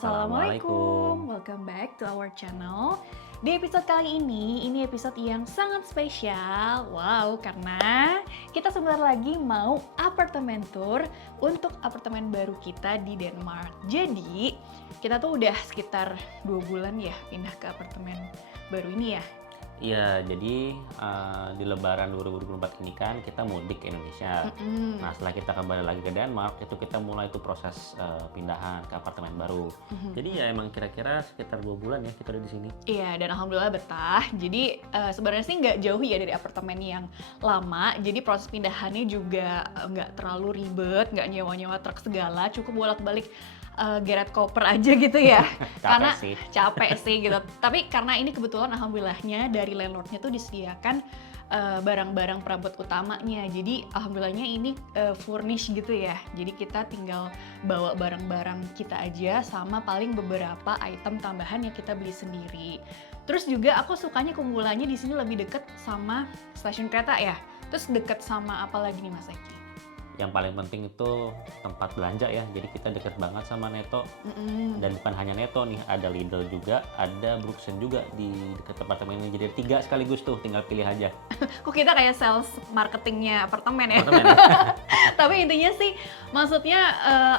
Assalamualaikum, welcome back to our channel. Di episode kali ini episode yang sangat spesial. Wow, karena kita sebentar lagi mau apartemen tour untuk apartemen baru kita di Denmark. Jadi, kita tuh udah sekitar 2 bulan ya pindah ke apartemen baru ini ya. Iya, jadi di Lebaran 2024 ini kan kita mudik ke Indonesia. Nah, setelah kita kembali lagi ke Denmark, itu kita mulai itu proses pindahan ke apartemen baru. Jadi ya emang kira-kira sekitar 2 bulan ya kita udah di sini. Iya, dan alhamdulillah betah. Jadi sebenarnya sih nggak jauh ya dari apartemen yang lama. Jadi proses pindahannya juga nggak terlalu ribet, nggak nyewa-nyewa truk segala. Cukup bolak-balik geret koper aja gitu ya. Karena sih. capek sih gitu. Tapi karena ini kebetulan alhamdulillahnya dari landlordnya tuh disediakan barang-barang perabot utamanya. Jadi alhamdulillahnya ini furnish gitu ya. Jadi kita tinggal bawa barang-barang kita aja sama paling beberapa item tambahan yang kita beli sendiri. Terus juga aku sukanya keunggulannya di sini lebih deket sama stasiun kereta ya. Terus deket sama apa lagi nih Mas Eki? Yang paling penting itu tempat belanja ya. Jadi kita deket banget sama Netto. Dan bukan hanya Netto nih, ada Lidl juga, ada Brooksen juga di dekat apartemen ini. Jadi 3 sekaligus tuh, tinggal pilih aja. Kok kita kayak sales marketingnya apartemen ya? Apartemen ya? Tapi intinya sih, maksudnya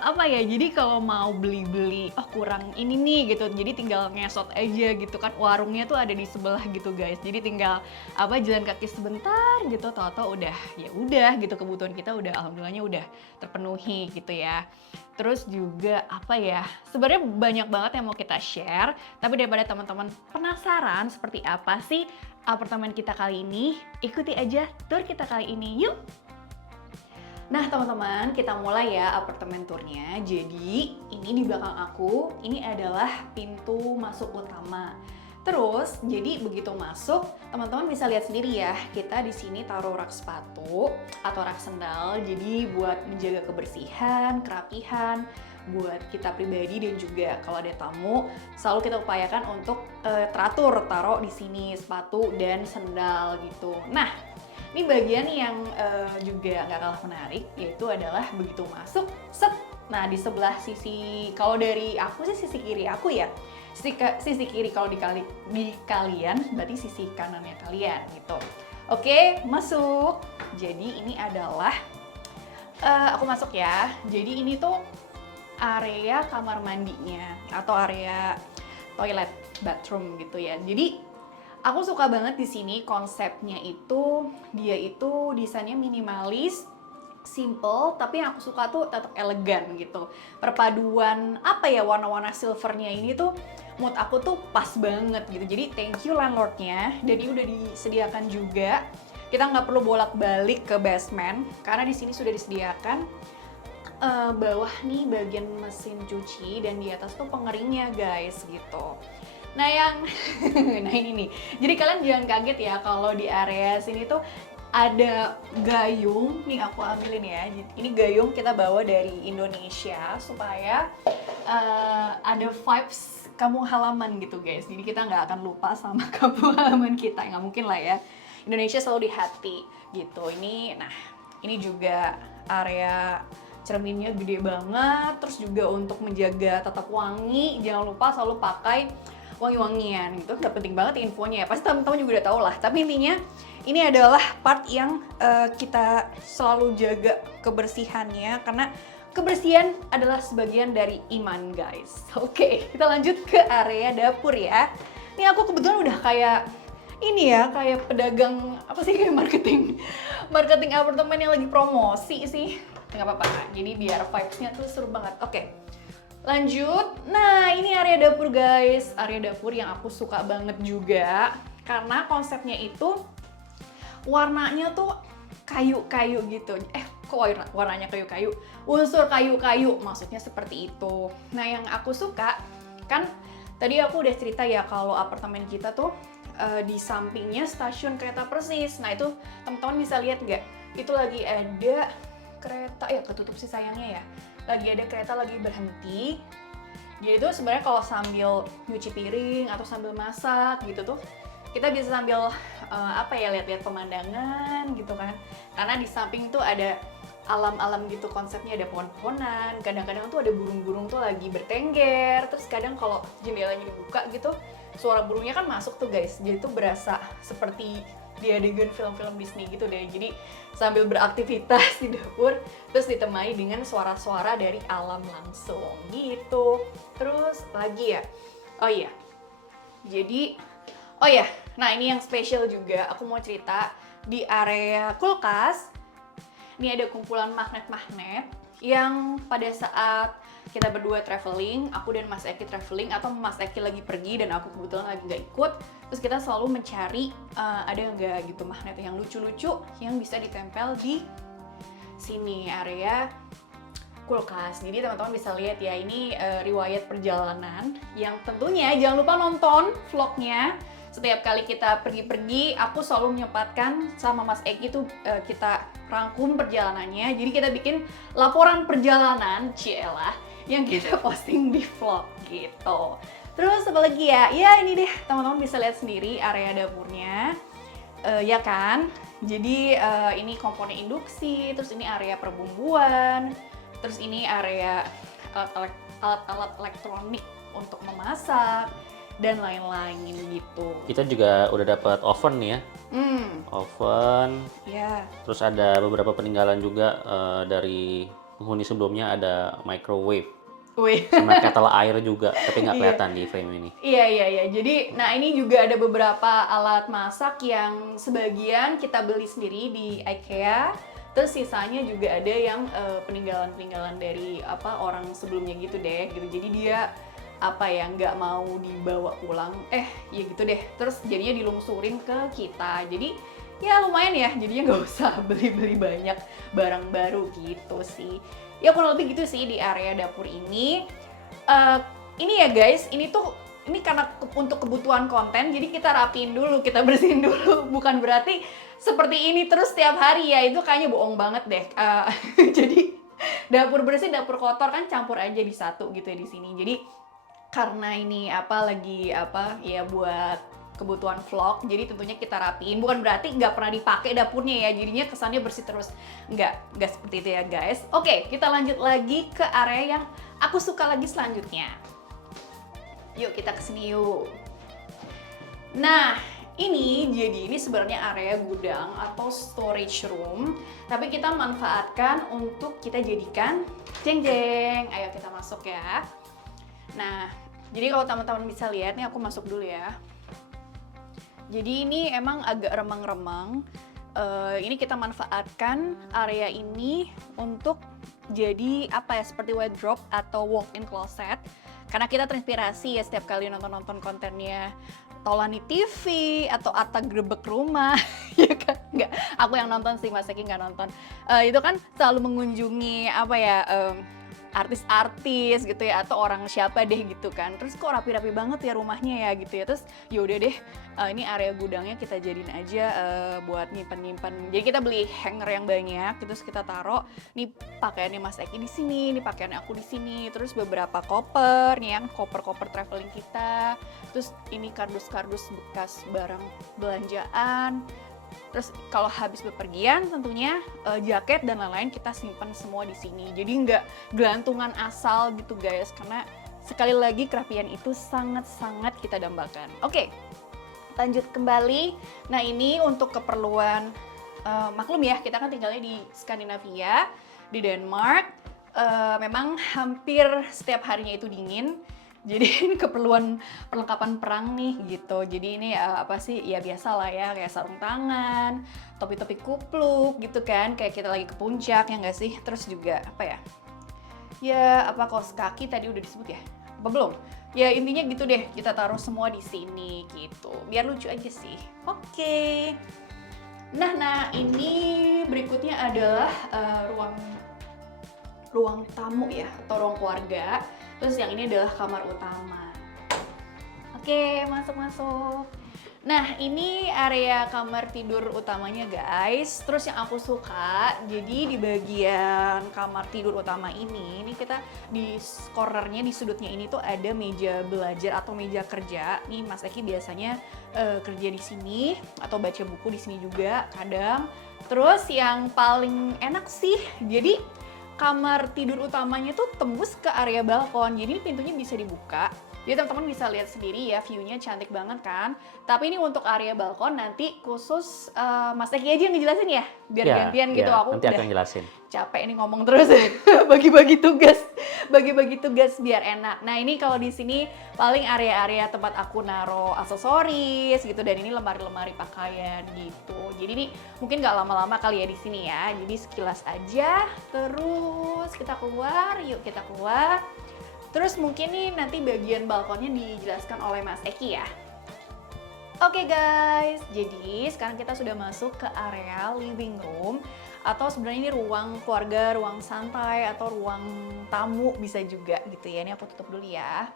apa ya? Jadi kalau mau beli-beli, oh kurang ini nih gitu, jadi tinggal ngesot aja gitu kan. Warungnya tuh ada di sebelah gitu guys. Jadi tinggal jalan kaki sebentar gitu, tau-tau udah ya udah gitu kebutuhan kita udah alhamdulillahnya udah terpenuhi gitu ya. Terus juga apa ya, sebenarnya banyak banget yang mau kita share, tapi daripada teman-teman penasaran seperti apa sih apartemen kita kali ini, ikuti aja tour kita kali ini, yuk! Nah teman-teman, kita mulai ya apartemen tournya. Jadi ini di belakang aku, ini adalah pintu masuk utama. Terus, jadi begitu masuk, teman-teman bisa lihat sendiri ya, kita di sini taruh rak sepatu atau rak sendal. Jadi buat menjaga kebersihan, kerapihan, buat kita pribadi dan juga kalau ada tamu, selalu kita upayakan untuk teratur taruh di sini sepatu dan sendal gitu. Nah, ini bagian yang juga nggak kalah menarik, yaitu adalah begitu masuk, set. Nah, di sebelah sisi, kalau dari aku sih sisi kiri aku ya. Sisi kiri kalau di kalian, berarti sisi kanannya kalian gitu. Oke, masuk. Jadi ini adalah, aku masuk ya. Jadi ini tuh area kamar mandinya atau area toilet, bathroom gitu ya. Jadi aku suka banget di sini konsepnya itu, dia itu desainnya minimalis, simple, tapi yang aku suka tuh tetap elegan gitu. Perpaduan apa ya, warna-warna silvernya ini tuh mood aku tuh pas banget gitu. Jadi thank you landlordnya, dan ini udah disediakan juga. Kita nggak perlu bolak-balik ke basement karena di sini sudah disediakan bawah nih bagian mesin cuci dan di atas tuh pengeringnya guys gitu. Nah nah ini nih. Jadi kalian jangan kaget ya kalau di area sini tuh ada gayung, nih aku ambilin ya. Ini gayung kita bawa dari Indonesia supaya ada vibes kampung halaman gitu guys. Jadi kita nggak akan lupa sama kampung halaman kita, nggak mungkin lah ya. Indonesia selalu di hati gitu. Ini juga area cerminnya gede banget. Terus juga untuk menjaga tetap wangi, jangan lupa selalu pakai wangi-wangian gitu. Udah penting banget infonya ya. Pasti teman-teman juga udah tahu lah. Tapi intinya ini adalah part yang kita selalu jaga kebersihannya karena kebersihan adalah sebagian dari iman guys. Oke, kita lanjut ke area dapur ya. Ini aku kebetulan udah kayak ini ya, kayak pedagang apa sih, kayak marketing apartemen yang lagi promosi sih. Nggak apa-apa, jadi biar vibes-nya tuh seru banget. Oke, lanjut. Nah, ini area dapur guys. Area dapur yang aku suka banget juga karena konsepnya itu warnanya tuh kayu-kayu gitu. Kok warnanya kayu-kayu? Unsur kayu-kayu, maksudnya seperti itu. Nah, yang aku suka, kan tadi aku udah cerita ya kalau apartemen kita tuh di sampingnya stasiun kereta persis. Nah, itu teman-teman bisa lihat nggak? Itu lagi ada kereta, ya ketutup sih sayangnya ya. Lagi ada kereta lagi berhenti. Jadi itu sebenarnya kalau sambil nyuci piring atau sambil masak gitu tuh, kita bisa sambil lihat-lihat pemandangan gitu kan. Karena di samping tuh ada alam-alam gitu, konsepnya ada pohon-pohonan, kadang-kadang tuh ada burung-burung tuh lagi bertengger, terus kadang kalau jendelanya dibuka gitu suara burungnya kan masuk tuh guys, jadi tuh berasa seperti di adegan film-film Disney gitu deh. Jadi sambil beraktivitas di dapur terus ditemani dengan suara-suara dari alam langsung gitu. Terus lagi ya, oh iya, jadi oh ya, nah ini yang spesial juga, aku mau cerita di area kulkas. Ini ada kumpulan magnet-magnet yang pada saat kita berdua traveling, aku dan Mas Eki traveling, atau Mas Eki lagi pergi dan aku kebetulan lagi nggak ikut, terus kita selalu mencari ada nggak gitu magnet yang lucu-lucu yang bisa ditempel di sini area kulkas. Jadi teman-teman bisa lihat ya, ini riwayat perjalanan yang tentunya jangan lupa nonton vlognya. Setiap kali kita pergi-pergi, aku selalu menyempatkan sama Mas Eki tuh kita rangkum perjalanannya. Jadi kita bikin laporan perjalanan, cielah, yang kita posting di vlog gitu. Terus apa lagi ya? Ya ini deh, teman-teman bisa lihat sendiri area dapurnya, ya kan? Jadi ini komponen induksi, terus ini area perbumbuan, terus ini area alat-alat elektronik untuk memasak dan lain-lain gitu. Kita juga udah dapat oven nih ya. Oven. Ya. Terus ada beberapa peninggalan juga dari penghuni sebelumnya, ada microwave. Wih. Sama kettle air juga, tapi nggak kelihatan di frame ini. Iya. Jadi, nah ini juga ada beberapa alat masak yang sebagian kita beli sendiri di IKEA. Terus sisanya juga ada yang peninggalan-peninggalan dari orang sebelumnya gitu deh. Gitu. Jadi dia nggak mau dibawa pulang, ya gitu deh, terus jadinya dilungsurin ke kita. Jadi ya lumayan ya, jadinya nggak usah beli-beli banyak barang baru gitu sih. Ya kurang lebih gitu sih di area dapur ini. Ini ya guys, ini karena untuk kebutuhan konten, jadi kita rapiin dulu, kita bersihin dulu. Bukan berarti seperti ini terus setiap hari ya, itu kayaknya bohong banget deh. Jadi dapur bersih, dapur kotor kan campur aja di satu gitu ya di sini. Jadi karena ini ya buat kebutuhan vlog, jadi tentunya kita rapiin. Bukan berarti nggak pernah dipakai dapurnya ya, jadinya kesannya bersih terus. Nggak seperti itu ya guys. Oke, kita lanjut lagi ke area yang aku suka lagi selanjutnya. Yuk kita kesini yuk. Nah, ini sebenarnya area gudang atau storage room, tapi kita manfaatkan untuk kita jadikan jeng-jeng. Ayo kita masuk ya. Nah, jadi kalau teman-teman bisa lihat nih, aku masuk dulu ya. Jadi ini emang agak remang-remang. Ini kita manfaatkan area ini untuk jadi seperti wardrobe atau walk-in closet. Karena kita terinspirasi ya setiap kali nonton kontennya Taulani TV atau Atta Grebek Rumah, ya kan? Nggak, aku yang nonton sih, Mas Eki nggak nonton. Itu kan selalu mengunjungi artis-artis gitu ya, atau orang siapa deh gitu kan. Terus kok rapi-rapi banget ya rumahnya ya gitu ya. Terus yaudah deh, ini area gudangnya kita jadiin aja buat nyimpen-nyimpen. Jadi kita beli hanger yang banyak, terus kita taruh nih pakaiannya Mas Eki di sini, nih pakaiannya aku di sini. Terus beberapa koper nih yang koper-koper traveling kita. Terus ini kardus-kardus bekas barang belanjaan. Terus kalau habis bepergian tentunya jaket dan lain-lain kita simpan semua di sini. Jadi nggak gelantungan asal gitu guys, karena sekali lagi kerapian itu sangat-sangat kita dambakan. Oke, lanjut kembali. Nah ini untuk keperluan maklum ya, kita kan tinggalnya di Skandinavia, di Denmark. Memang hampir setiap harinya itu dingin. Jadi ini keperluan perlengkapan perang nih gitu. Jadi ini ya biasa lah ya, kayak sarung tangan, topi-topi kupluk gitu kan, kayak kita lagi ke puncak ya nggak sih. Terus juga kaos kaki tadi udah disebut ya, apa belum? Ya intinya gitu deh, kita taruh semua di sini gitu, biar lucu aja sih. Oke. Nah ini berikutnya adalah ruang tamu ya, atau ruang keluarga. Terus yang ini adalah kamar utama. Oke, masuk. Nah, ini area kamar tidur utamanya guys. Terus yang aku suka, jadi di bagian kamar tidur utama ini kita di cornernya, di sudutnya ini tuh ada meja belajar atau meja kerja. Nih Mas Eki biasanya kerja di sini atau baca buku di sini juga kadang. Terus yang paling enak sih, jadi kamar tidur utamanya tuh tembus ke area balkon. Jadi pintunya bisa dibuka. Jadi teman-teman bisa lihat sendiri ya, view-nya cantik banget kan. Tapi ini untuk area balkon nanti khusus Mas Eki aja yang ngejelasin ya, biar Ya, gantian gitu. ya, Aku nanti udah akan jelasin. capek nih ngomong terus. Bagi-bagi tugas biar enak. Nah ini kalau di sini paling area-area tempat aku naro aksesoris gitu, dan ini lemari-lemari pakaian gitu. Jadi ini mungkin nggak lama-lama kali ya di sini ya. Jadi sekilas aja. Terus kita keluar, yuk kita keluar. Terus mungkin nih nanti bagian balkonnya dijelaskan oleh Mas Eki ya. Oke guys, jadi sekarang kita sudah masuk ke area living room, atau sebenarnya ini ruang keluarga, ruang santai, atau ruang tamu bisa juga gitu ya. Ini aku tutup dulu ya.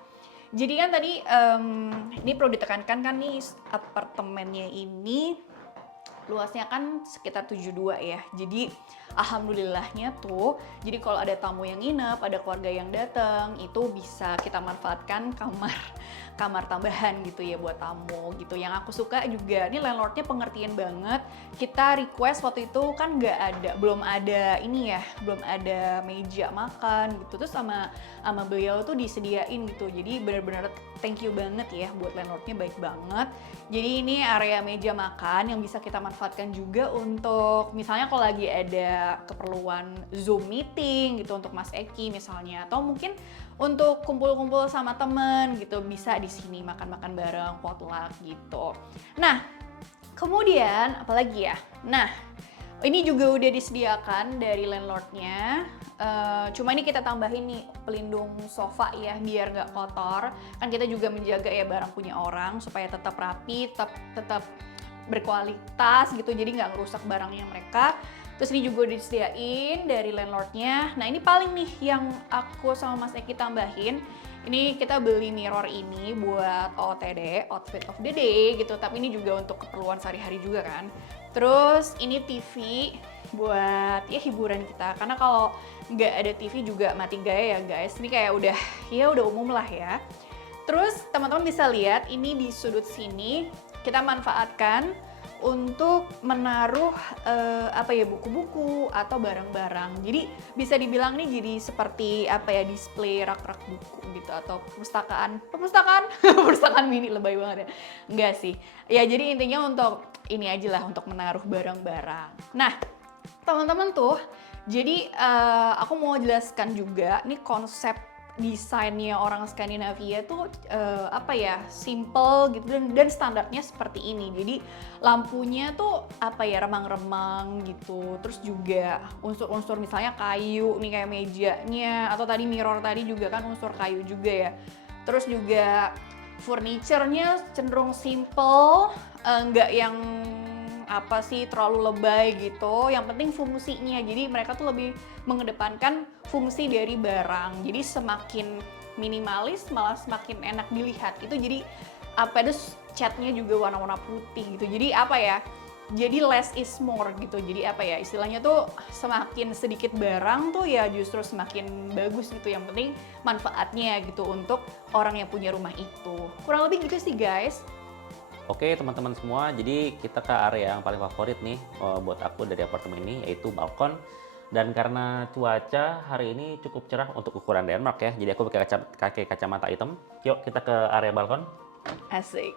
Jadi kan tadi ini perlu ditekankan kan nih, apartemennya ini luasnya kan sekitar 72 ya. Jadi alhamdulillahnya tuh, jadi kalau ada tamu yang nginep, ada keluarga yang datang, itu bisa kita manfaatkan kamar tambahan gitu ya buat tamu gitu. Yang aku suka juga, ini landlordnya pengertian banget. Kita request waktu itu kan belum ada ini ya, belum ada meja makan gitu. Terus sama beliau tuh disediain gitu. Jadi benar-benar thank you banget ya buat landlordnya, baik banget. Jadi ini area meja makan yang bisa kita manfaatkan juga untuk misalnya kalau lagi ada keperluan Zoom meeting gitu untuk Mas Eki misalnya, atau mungkin untuk kumpul-kumpul sama temen gitu, bisa di sini makan-makan bareng, potluck gitu. Nah, kemudian apalagi ya? Nah, ini juga udah disediakan dari landlordnya. Cuma ini kita tambahin nih pelindung sofa ya, biar nggak kotor. Kan kita juga menjaga ya barang punya orang supaya tetap rapi, tetap berkualitas gitu, jadi nggak ngerusak barangnya mereka. Terus ini juga udah disediain dari landlordnya. Nah ini paling nih yang aku sama Mas Eki tambahin. Ini kita beli mirror ini buat OOTD, outfit of the day gitu. Tapi ini juga untuk keperluan sehari-hari juga kan. Terus ini TV buat ya hiburan kita. Karena kalau nggak ada TV juga mati gaya ya guys. Ini kayak udah umum lah ya. Terus teman-teman bisa lihat ini di sudut sini kita manfaatkan untuk menaruh buku-buku atau barang-barang. Jadi bisa dibilang nih jadi seperti display rak-rak buku gitu, atau perpustakaan mini, lebay banget ya. Enggak sih. Ya jadi intinya untuk ini aja lah, untuk menaruh barang-barang. Nah, teman-teman tuh, jadi aku mau jelaskan juga nih konsep desainnya orang Skandinavia tuh simple gitu, dan standarnya seperti ini. Jadi lampunya tuh remang-remang gitu. Terus juga unsur-unsur misalnya kayu nih kayak mejanya, atau tadi mirror tadi juga kan unsur kayu juga ya. Terus juga furniture-nya cenderung simple, nggak yang terlalu lebay gitu. Yang penting fungsinya. Jadi mereka tuh lebih mengedepankan fungsi dari barang. Jadi semakin minimalis malah semakin enak dilihat gitu. Jadi terus catnya juga warna-warna putih gitu. Jadi jadi less is more gitu. Jadi istilahnya tuh semakin sedikit barang tuh ya justru semakin bagus gitu. Yang penting manfaatnya gitu untuk orang yang punya rumah itu. Kurang lebih gitu sih guys. Oke teman-teman semua, jadi kita ke area yang paling favorit nih buat aku dari apartemen ini, yaitu balkon. Dan karena cuaca hari ini cukup cerah untuk ukuran Denmark ya, jadi aku pakai kacamata hitam. Yuk kita ke area balkon. Asik.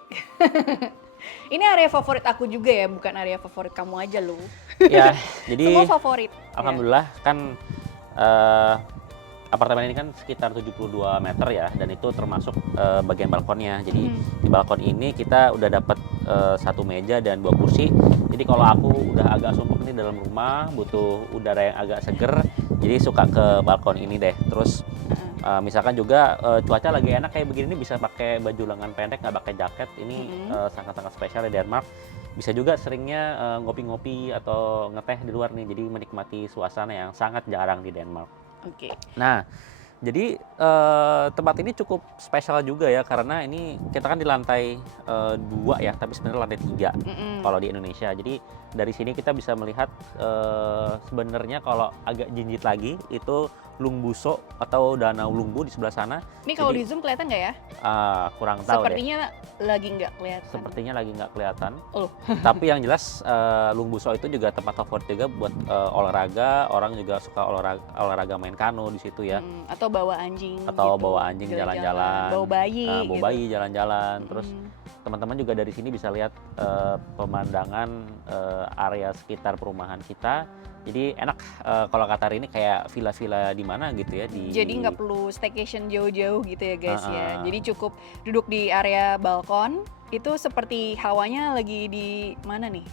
Ini area favorit aku juga ya, bukan area favorit kamu aja loh. Ya, jadi semua favorit. Alhamdulillah kan apartemen ini kan sekitar 72 meter ya, dan itu termasuk bagian balkonnya. Jadi di balkon ini kita udah dapat satu meja dan 2 kursi. Jadi kalau aku udah agak sumpek nih dalam rumah, butuh udara yang agak seger, jadi suka ke balkon ini deh. Terus misalkan juga cuaca lagi enak kayak begini nih, bisa pakai baju lengan pendek, nggak pakai jaket. Ini sangat-sangat spesial di Denmark. Bisa juga seringnya ngopi-ngopi atau ngeteh di luar nih, jadi menikmati suasana yang sangat jarang di Denmark. Oke. Nah, jadi tempat ini cukup spesial juga ya, karena ini kita kan di lantai 2 ya, tapi sebenarnya lantai 3 kalau di Indonesia. Jadi dari sini kita bisa melihat sebenarnya kalau agak jinjit lagi itu Lungbuso atau Danau Lungbu di sebelah sana. Ini kalau Jadi, di zoom kelihatan nggak ya? kurang tahu deh. Sepertinya lagi nggak kelihatan. Sepertinya lagi nggak kelihatan. Oh. Tapi yang jelas Lungbuso itu juga tempat favorit juga buat olahraga. Orang juga suka olahraga main kano di situ ya. Atau bawa anjing. Atau gitu, bawa anjing jalan-jalan. Bawa bayi. Bawa gitu. bayi jalan-jalan. Terus teman-teman juga dari sini bisa lihat pemandangan area sekitar perumahan kita. Jadi enak kalau kata ini kayak villa-villa di mana gitu ya. Jadi nggak perlu staycation jauh-jauh gitu ya guys ya. Jadi cukup duduk di area balkon. Itu seperti hawanya lagi di mana nih?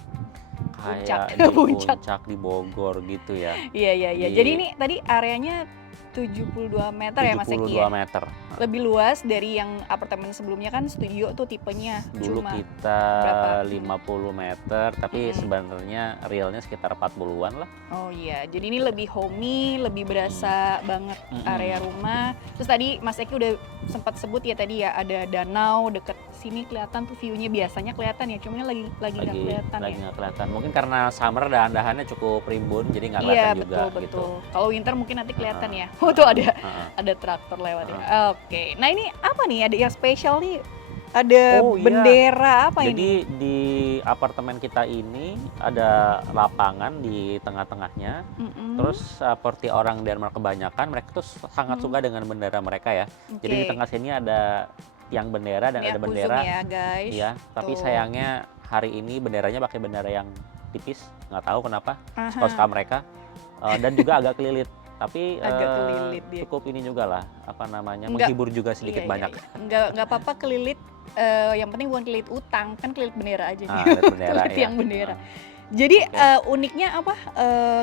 Kayak Puncak. Puncak di Bogor gitu ya. Iya. Jadi ini tadi areanya 72 meter ya Mas Eki 72 ya? meter. Lebih luas dari yang apartemen sebelumnya kan studio tuh tipenya. Dulu cuma kita berapa? 50 meter, tapi sebenarnya realnya sekitar 40-an lah. Oh iya, jadi ini lebih homey, lebih berasa banget area rumah. Terus tadi Mas Eki udah sempat sebut ya tadi ya ada danau deket sini kelihatan tuh view-nya biasanya kelihatan ya, cuma lagi nggak kelihatan Lagi ya. nggak kelihatan. Mungkin karena summer dahan-dahannya cukup rimbun, jadi nggak kelihatan juga betul. gitu. Kalau winter mungkin nanti kelihatan ya. Oh tuh ada traktor lewat ya. Oke, nah ini apa nih? Ada yang spesial nih? Ada Oh, iya. bendera apa Jadi ini? di apartemen kita ini ada lapangan di tengah-tengahnya. Terus seperti orang Denmark kebanyakan, mereka tuh sangat suka dengan bendera mereka ya. Jadi di Oke. tengah sini ada tiang bendera dan Ini ada aku bendera. zoom ya guys. Iya, tapi Tuh. sayangnya hari ini benderanya pakai bendera yang tipis, nggak tahu kenapa. Aha. Suka mereka. Dan juga agak kelilit. Tapi Agak kelilit dia. cukup ini juga lah, apa namanya, Enggak. menghibur juga sedikit Iya. banyak. Nggak apa-apa kelilit. Yang penting bukan kelilit utang, kan kelilit bendera aja nih. Lihat bendera Kelilit ya. yang bendera. Jadi uniknya apa?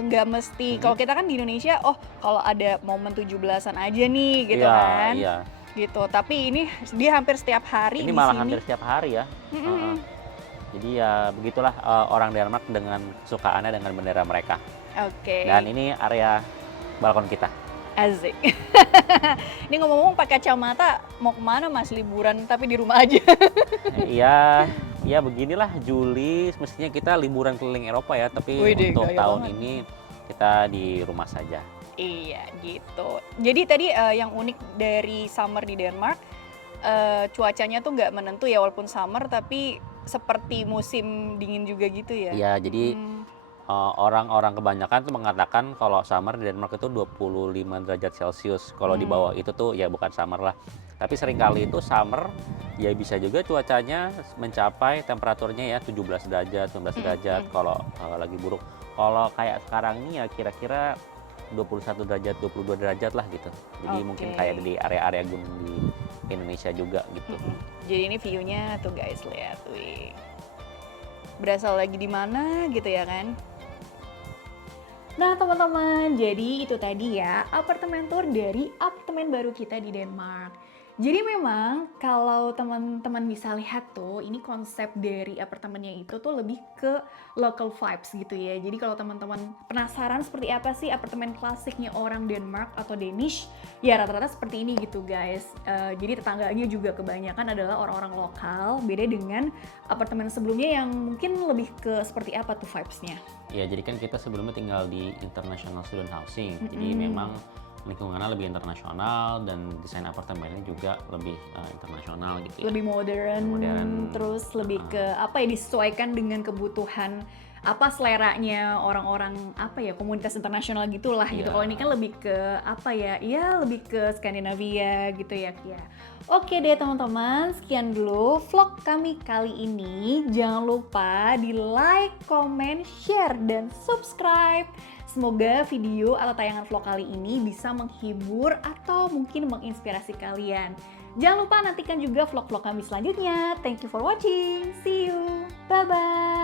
Nggak mesti kalau kita kan di Indonesia, oh kalau ada momen 17-an aja nih gitu Iya, kan. iya. Gitu. Tapi ini dia hampir setiap hari Ini di malah sini. hampir setiap hari ya. Jadi ya begitulah orang Denmark dengan kesukaannya dengan bendera mereka. Oke. Dan ini area balkon kita. Asik. Ini ngomong-ngomong pakai kacamata mau kemana Mas liburan tapi di rumah aja. Iya, ya beginilah Juli mestinya kita liburan keliling Eropa ya, tapi Widih, untuk gaya tahun banget. ini kita di rumah saja. Iya gitu. Jadi tadi yang unik dari summer di Denmark, cuacanya tuh nggak menentu ya walaupun summer tapi seperti musim dingin juga gitu ya. Iya, jadi orang-orang kebanyakan tuh mengatakan kalau summer di Denmark itu 25 derajat Celcius. Kalau di bawah itu tuh ya bukan summer lah. Tapi seringkali itu summer ya bisa juga cuacanya mencapai temperaturnya ya 17 derajat, 19 derajat kalau lagi buruk. Kalau kayak sekarang ini ya kira-kira 21 derajat, 22 derajat lah gitu. Jadi mungkin kayak di area-area gunung di Indonesia juga gitu. Jadi ini view-nya tuh guys, lihat wih. Berasa lagi di mana gitu ya kan? Nah teman-teman, jadi itu tadi ya apartemen tour dari apartemen baru kita di Denmark. Jadi memang kalau teman-teman bisa lihat tuh, ini konsep dari apartemennya itu tuh lebih ke local vibes gitu ya. Jadi kalau teman-teman penasaran seperti apa sih apartemen klasiknya orang Denmark atau Danish, ya rata-rata seperti ini gitu guys. Jadi tetangganya juga kebanyakan adalah orang-orang lokal, beda dengan apartemen sebelumnya yang mungkin lebih ke seperti apa tuh vibes-nya. Ya, jadi kan kita sebelumnya tinggal di International Student Housing. Jadi memang lingkungannya lebih internasional dan desain apartemennya juga lebih internasional gitu ya. Lebih modern, terus lebih ke apa ya, disesuaikan dengan kebutuhan apa seleranya orang-orang apa ya, komunitas internasional gitulah gitu. Kalau ini kan lebih ke apa ya, lebih ke Skandinavia gitu ya. Oke deh teman-teman, sekian dulu vlog kami kali ini. Jangan lupa di like, comment, share, dan subscribe. Semoga video atau tayangan vlog kali ini bisa menghibur atau mungkin menginspirasi kalian. Jangan lupa nantikan juga vlog-vlog kami selanjutnya. Thank you for watching. See you. Bye-bye.